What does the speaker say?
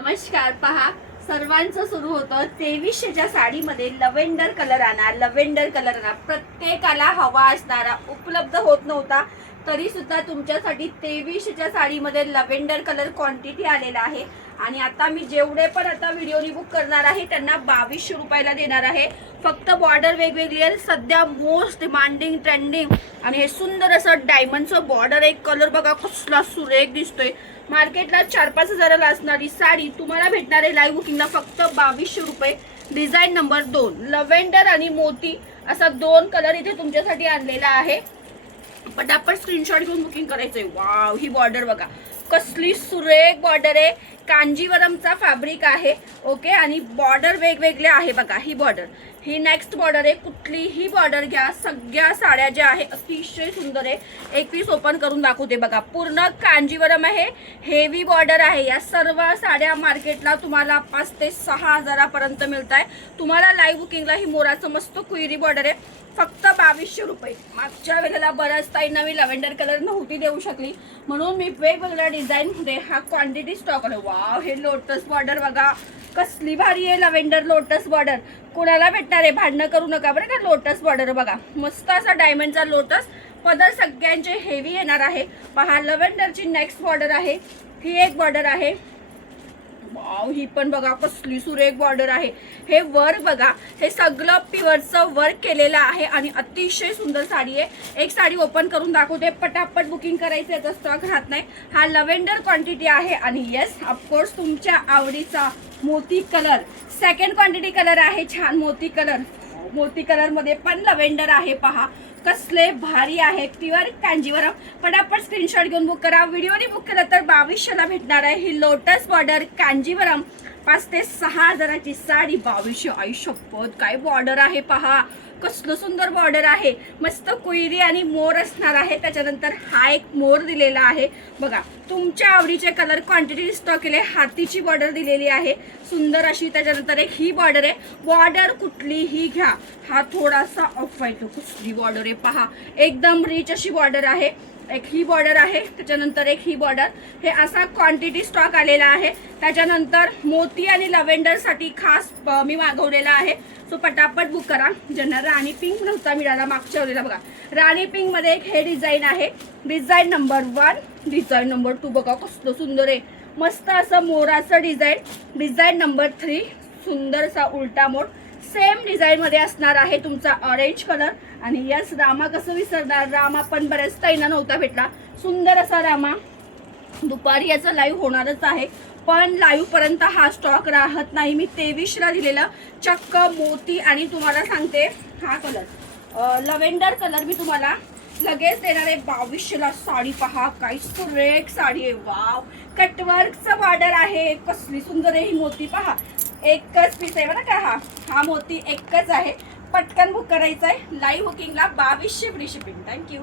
नमस्कार. पहा, सर्वांचं सुरू होतं 2300च्या साडीमध्ये लव्हेंडर कलर आणा, लव्हेंडर कलर आणा. प्रत्येकाला हवा असणारा उपलब्ध होत नव्हता, तरी सुद्धा तुमच्यासाठी 2300च्या साडीमध्ये लव्हेंडर कलर क्वांटिटी आलेला आहे. आणि आता मी जेवढे पण आता व्हिडिओनी बुक करणार आहे त्यांना 2200 रुपयाला देणार आहे. फक्त बॉर्डर वेगवेगळी आहे, सध्या मोस्ट डिमांडिंग ट्रेंडिंग. आणि हे सुंदर असं डायमंडचं बॉर्डर, एक कलर बघा कसला सुरेख दिसतोय. मार्केटला 4-5 हजाराला असणारी साडी तुम्हाला भेटणार आहे लाईव्ह बुकिंगला फक्त 2200 रुपये. डिझाईन नंबर 2 लव्हेंडर आणि मोती असा 2 कलर इथे तुमच्यासाठी आणलेला आहे. पटापट स्क्रीनशॉट घेऊन बुकिंग करायचंय. वाव, ही बॉर्डर बघा कसली सुरेख बॉर्डर आहे. कांजीवरमचा फॅब्रिक आहे. ओके, आणि बॉर्डर वेगवेगळे आहे बघा. ही बॉर्डर, ही नेक्स्ट बॉर्डर आहे. कुठलीही बॉर्डर घ्या, सगळ्या साड्या ज्या आहे अतिशय सुंदर आहे. एक पीस ओपन करून दाखवते बघा. पूर्ण कांजीवरम आहे, हेवी बॉर्डर आहे. या सर्व साड्या मार्केटला तुम्हाला 5 ते 6 हजारापर्यंत मिळत आहे. तुम्हाला लाईव्ह बुकिंगला ही मोराचं मस्त क्वेरी बॉर्डर आहे फक्त 2200 रुपये. मागच्या वेळेला बऱ्याच ताईंना मी लव्हेंडर कलर नव्हती देऊ शकली, म्हणून मी वेगवेगळ्या डिझाईनमध्ये हा क्वांटिटी स्टॉक आलो. वाव, हे लोटस बॉर्डर बघा कसली भारी आहे. लव्हेंडर लोटस बॉर्डर कोणाला भेटणार आहे, भांडणं करू नका बरं का. लोटस बॉर्डर बघा मस्त असा डायमंडचा लोटस पदर, सगळ्यांचे हेवी येणार आहे. पहा, लव्हेंडरची नेक्स्ट बॉर्डर आहे. ही एक बॉर्डर आहे. वाव, ही पण बघा कसली सुरेख बॉर्डर आहे. हे वर्क बघा, हे सगळं प्युअरचं वर्क केलेलं आहे आणि अतिशय सुंदर साडी आहे. एक साडी ओपन करून दाखवते, पटापट बुकिंग करायचं, याचा स्टॉक राहत नाही. हा लव्हेंडर क्वांटिटी आहे. आणि येस, ऑफकोर्स तुमच्या आवडीचा मोती कलर सेकंड क्वांटिटी कलर आहे. छान मोती कलर, मोती कलर मध्ये पण लव्हेंडर आहे. पहा कसले भारी आहे, प्युअर कांजीवरम. पटापट स्क्रीनशॉट घेऊन बुक करा. व्हिडिओने बुक केलं तर 2200ला भेटणार आहे. ही लोटस बॉर्डर कांजीवरम 5 ते 6 हजाराची साडी 2200. आई शपथ, काय बॉर्डर आहे पहा, कसलं सुंदर बॉर्डर आहे. मस्त कुयरी आणि मोर असणार आहे. त्याच्यानंतर हा एक मोर दिलेला आहे बघा. तुमच्या आवडीचे कलर क्वांटिटी स्टॉक केले. हातीची बॉर्डर दिलेली आहे सुंदर अशी. त्याच्यानंतर एक ही बॉर्डर आहे. बॉर्डर कुठलीही घ्या, हा थोडासा ऑफ व्हाईट, कुठली बॉर्डर आहे पहा, एकदम रिच अशी बॉर्डर आहे. एक ही बॉर्डर आहे, त्याच्यानंतर एक ही बॉर्डर. हे असा क्वांटिटी स्टॉक आलेला आहे. त्याच्यानंतर मोती आणि लव्हेंडर साठी खास मी मागवलेला आहे. सो पटापट बुक करा. ज्यांना राणी पिंक नव्हता मिळाला मागच्या वेळेला बघा, राणी पिंक मध्ये एक हे डिझाईन आहे. डिझाईन नंबर 1, डिझाईन नंबर 2 बघा कसलं सुंदर आहे. मस्त असं मोराचं डिझाईन. डिझाईन नंबर 3 सुंदर असा उलटा मोर. सेम डिझाईन मध्ये असणार आहे तुमचा ऑरेंज कलर. आणि यस, रामा कसं विसरणार, रामा पण बऱ्याच ताईंना नव्हता भेटला. सुंदर असा रामा. दुपारी याचं लाईव्ह होणारच आहे, पण लाईव्ह पर्यंत हा स्टॉक राहत नाही. मी 23ला दिलेला चक्क मोती. आणि तुम्हाला सांगते हा कलर लव्हेंडर कलर मी तुम्हाला लगेच देणार आहे 2200ला. साडी पहा काय सुरेख साडी आहे. वाव, कटवर्कचं बॉर्डर आहे. कसली सुंदर आहे ही मोती पहा. एकच पीस आहे बरं का. हा मोती एकच आहे. पटकन बुक करायचा आहे. लाईव्ह बुकिंगला 2200 फ्री शिपिंग. थँक्यू.